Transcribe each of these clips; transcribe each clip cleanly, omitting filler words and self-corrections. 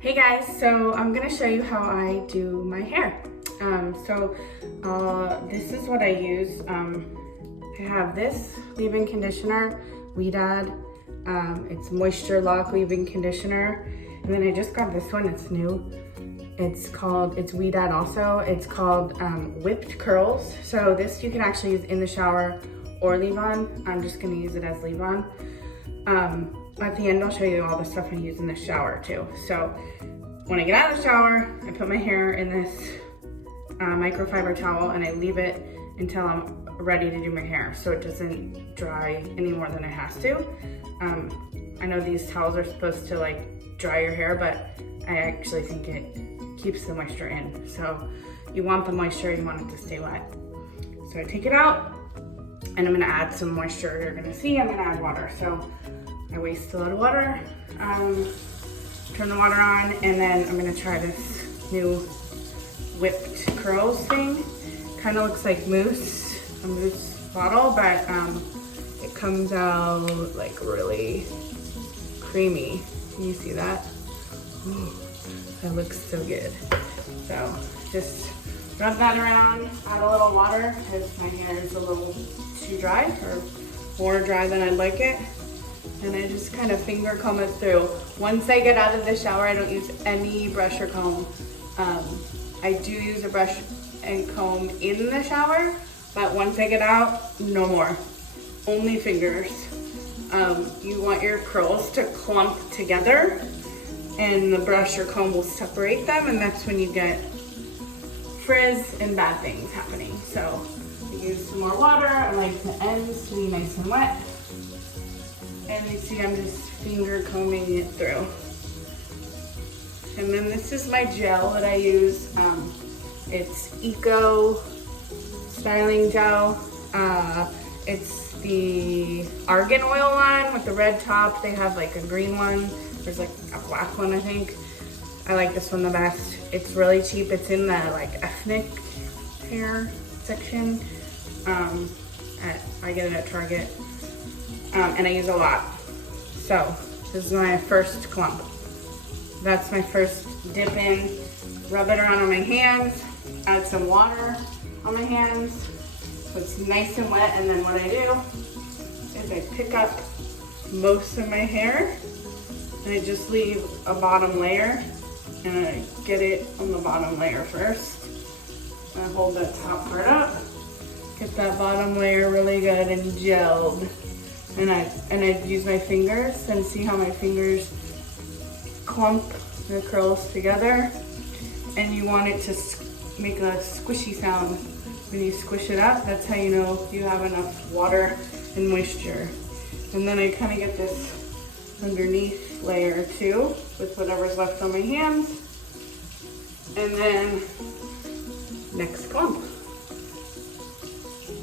Hey guys, so I'm gonna show you how I do my hair. This is what I use. I have this leave-in conditioner, Ouidad. It's Moisture Lock leave-in conditioner. And then I just got this one, it's new. It's Ouidad also. It's called Whipped Curls. So this you can actually use in the shower or leave on. I'm just gonna use it as leave on. At the end, I'll show you all the stuff I use in the shower too. So when I get out of the shower, I put my hair in this microfiber towel and I leave it until I'm ready to do my hair so it doesn't dry any more than it has to. I know these towels are supposed to like dry your hair, but I actually think it keeps the moisture in. So you want the moisture, you want it to stay wet. So I take it out and I'm gonna add some moisture. You're gonna see I'm gonna add water. So I waste a lot of water. Turn the water on, and then I'm gonna try this new whipped curls thing. Kind of looks like mousse, a mousse bottle, but it comes out like really creamy. Can you see that? Ooh, that looks so good. So just rub that around, add a little water because my hair is a little too dry, or more dry than I'd like it. And I just kind of finger comb it through. Once I get out of the shower, I don't use any brush or comb. I do use a brush and comb in the shower, but once I get out, no more. Only fingers. You want your curls to clump together and the brush or comb will separate them, and that's when you get frizz and bad things happening. So I use some more water. I like the ends to be nice and wet. And you see I'm just finger combing it through. And then this is my gel that I use. It's Eco Styling Gel. It's the argan oil one with the red top. They have like a green one. There's like a black one, I think. I like this one the best. It's really cheap. It's in the like ethnic hair section. I get it at Target. And I use a lot. So this is my first clump. That's my first dip in. Rub it around on my hands. Add some water on my hands so it's nice and wet. And then what I do is I pick up most of my hair and I just leave a bottom layer, and I get it on the bottom layer first. I hold that top part up, get that bottom layer really good and gelled. And I use my fingers and see how my fingers clump the curls together. And you want it to make a squishy sound when you squish it up. That's how you know you have enough water and moisture. And then I kind of get this underneath layer too with whatever's left on my hands. And then next clump.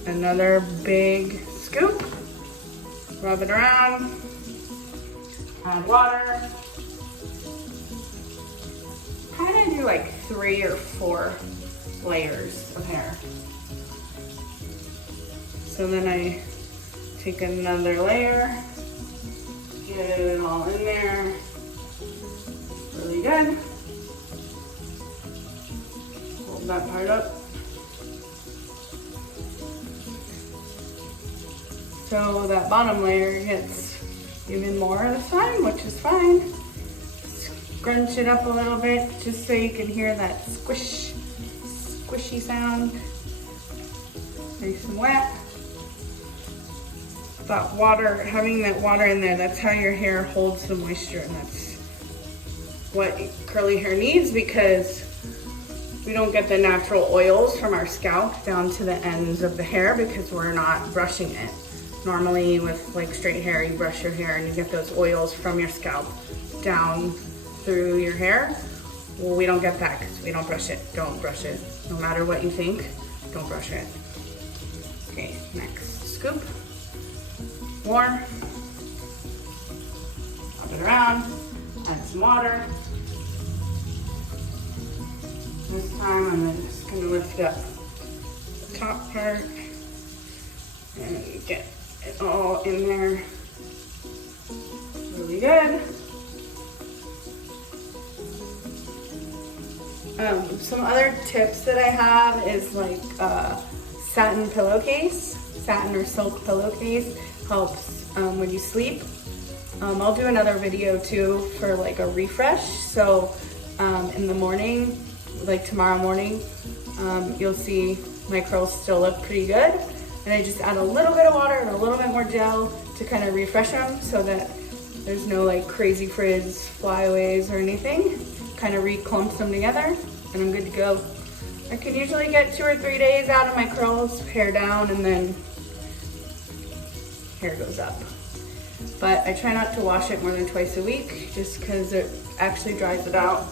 Another big scoop. Rub it around, add water. Kind of do like 3 or 4 layers of hair. So then I take another layer, get it all in there, really good. Hold that part up. So that bottom layer gets even more this time, which is fine. Scrunch it up a little bit just so you can hear that squishy sound. Nice and wet. That water, having that water in there, that's how your hair holds the moisture, and that's what curly hair needs, because we don't get the natural oils from our scalp down to the ends of the hair because we're not brushing it. Normally with like straight hair, you brush your hair and you get those oils from your scalp down through your hair. Well, we don't get that because we don't brush it. Don't brush it. No matter what you think, don't brush it. Okay, next scoop. More. Rub it around. Add some water. This time I'm just gonna lift up the top part and get it all in there really good. Some other tips that I have is like satin pillowcase. Satin or silk pillowcase helps when you sleep. I'll do another video too for like a refresh. So in the morning, like tomorrow morning, you'll see my curls still look pretty good. And I just add a little bit of water and a little bit more gel to kind of refresh them so that there's no like crazy frizz, flyaways or anything. Kind of re-clumps them together and I'm good to go. I can usually get 2 or 3 days out of my curls, hair down, and then hair goes up. But I try not to wash it more than twice a week just because it actually dries it out.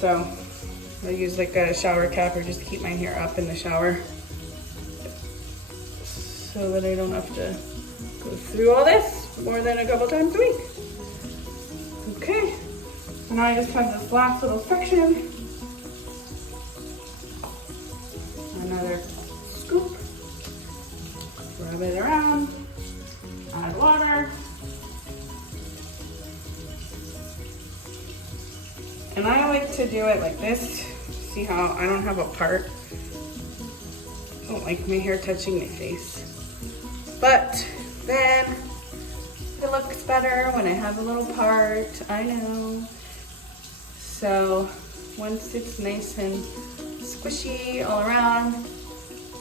So I use like a shower cap or just keep my hair up in the shower so that I don't have to go through all this more than a couple times a week. Okay, so now I just have this last little section. Another scoop. Rub it around, add water. And I like to do it like this. See how I don't have a part? I don't like my hair touching my face. But then it looks better when I have a little part, I know. So once it's nice and squishy all around,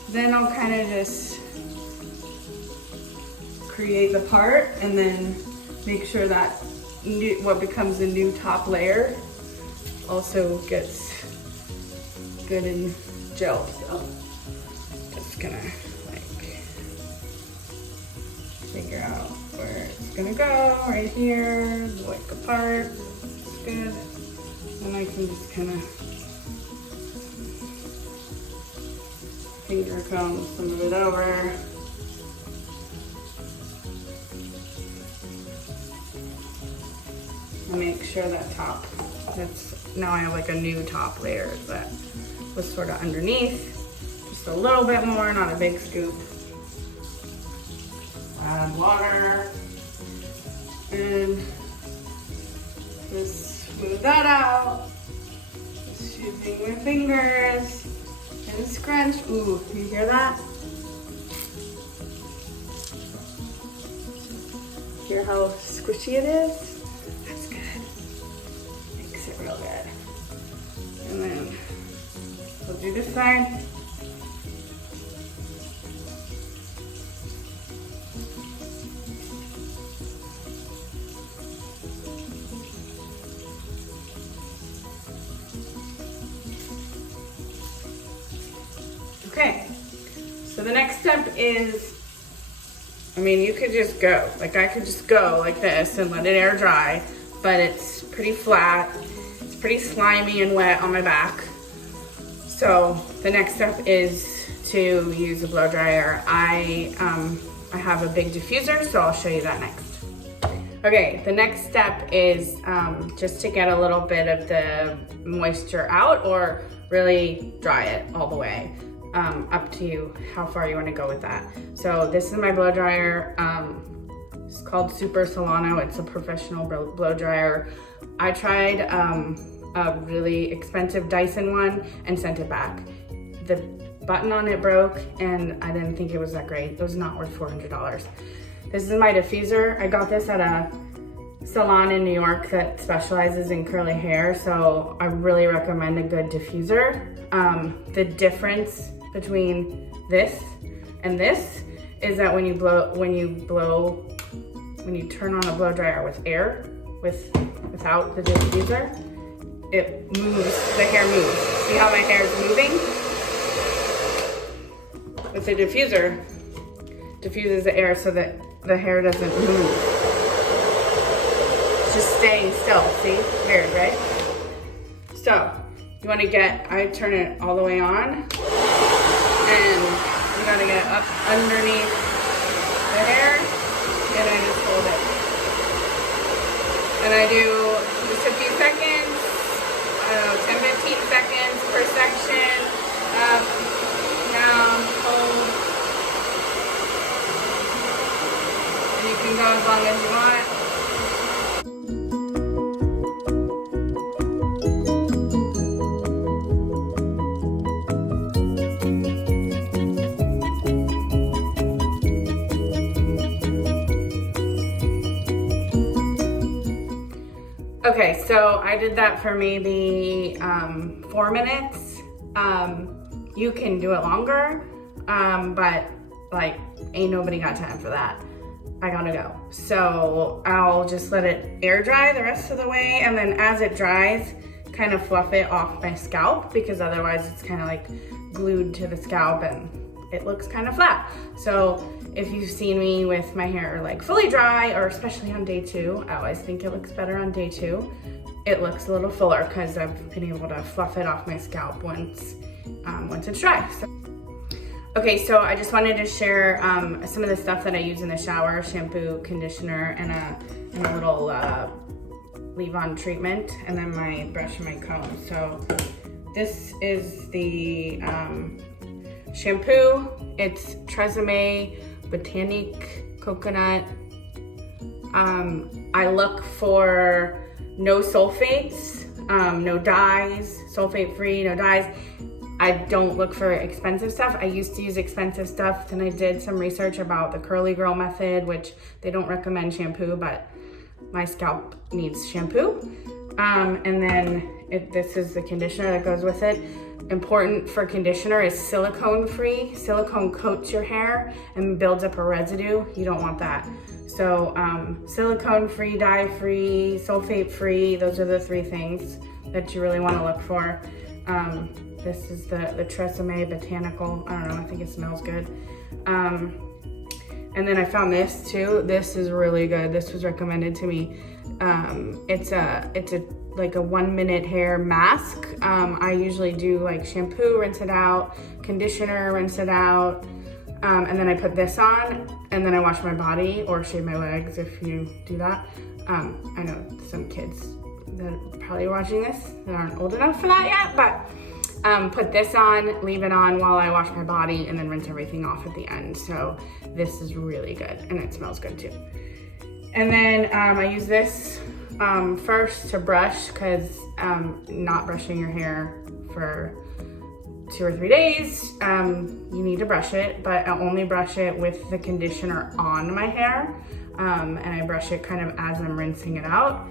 then I'll kind of just create the part and then make sure that what becomes the new top layer also gets good and gelled. So just gonna like figure out where it's gonna go, right here, like a part, it's good. And I can just kind of finger comb some of it over. And make sure that top, now I have like a new top layer that was sort of underneath. Just a little bit more, not a big scoop. Add water and just smooth that out. Just using my fingers and scrunch. Ooh, you hear that? Hear how squishy it is? That's good. Makes it real good. And then we'll do this side. Okay, so the next step is, I mean, you could just go. Like I could just go like this and let it air dry, but it's pretty flat. It's pretty slimy and wet on my back. So the next step is to use a blow dryer. I have a big diffuser, so I'll show you that next. Okay, the next step is just to get a little bit of the moisture out or really dry it all the way. Up to you how far you want to go with that. So this is my blow dryer. It's called Super Solano. It's a professional blow dryer. I tried a really expensive Dyson one and sent it back. The button on it broke and I didn't think it was that great. It was not worth $400. This is my diffuser. I got this at a salon in New York that specializes in curly hair, so I really recommend a good diffuser. The difference between this and this is that when you turn on a blow dryer with air, without the diffuser, it moves, the hair moves. See how my hair is moving? With the diffuser, diffuses the air so that the hair doesn't move. It's just staying still, see? Weird, right? So, you wanna I turn it all the way on, and you gotta get up underneath the hair, and I just hold it. And I do just a few seconds, I don't know, 10-15 seconds per section, up, down, hold. And you can go as long as you want. Okay, so I did that for maybe 4 minutes. You can do it longer, but like ain't nobody got time for that. I gotta go. So I'll just let it air dry the rest of the way, and then as it dries, kind of fluff it off my scalp, because otherwise it's kind of like glued to the scalp and it looks kind of flat. So if you've seen me with my hair like fully dry, or especially on day 2, I always think it looks better on day 2. It looks a little fuller because I've been able to fluff it off my scalp once it's dry. Okay, so I just wanted to share some of the stuff that I use in the shower: shampoo, conditioner, and a little leave-on treatment, and then my brush and my comb. So this is the shampoo. It's Tresemme Botanique Coconut. I look for no sulfates, no dyes, sulfate-free, no dyes. I don't look for expensive stuff. I used to use expensive stuff. Then I did some research about the Curly Girl method, which they don't recommend shampoo, but my scalp needs shampoo. And then this is the conditioner that goes with it. Important for conditioner is silicone-free. Silicone coats your hair and builds up a residue. You don't want that. So silicone-free, dye-free, sulfate-free, those are the 3 things that you really want to look for. This is the Tresemme Botanical. I don't know, I think it smells good. And then I found this too. This is really good. This was recommended to me. It's like a 1-minute hair mask. I usually do like shampoo, rinse it out, conditioner, rinse it out, and then I put this on, and then I wash my body or shave my legs if you do that. I know some kids that are probably watching this that aren't old enough for that yet, but put this on, leave it on while I wash my body, and then rinse everything off at the end. So this is really good, and it smells good too. And then I use this first to brush, because not brushing your hair for 2 or 3 days, you need to brush it, but I only brush it with the conditioner on my hair, and I brush it kind of as I'm rinsing it out.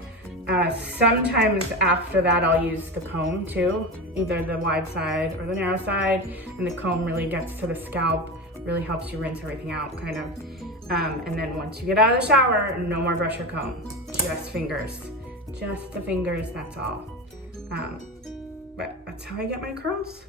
Sometimes after that I'll use the comb too, either the wide side or the narrow side, and the comb really gets to the scalp, really helps you rinse everything out kind of. And then once you get out of the shower, no more brush or comb, just fingers. Just the fingers, that's all. But that's how I get my curls.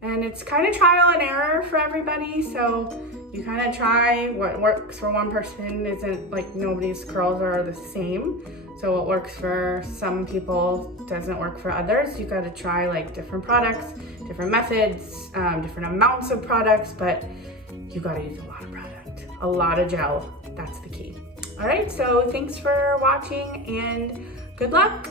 And it's kind of trial and error for everybody, so you kind of try what works for one person. Isn't like nobody's curls are the same. So what works for some people doesn't work for others. You gotta try like different products, different methods, different amounts of products, but you gotta use a lot of product, a lot of gel. That's the key. All right, so thanks for watching and good luck.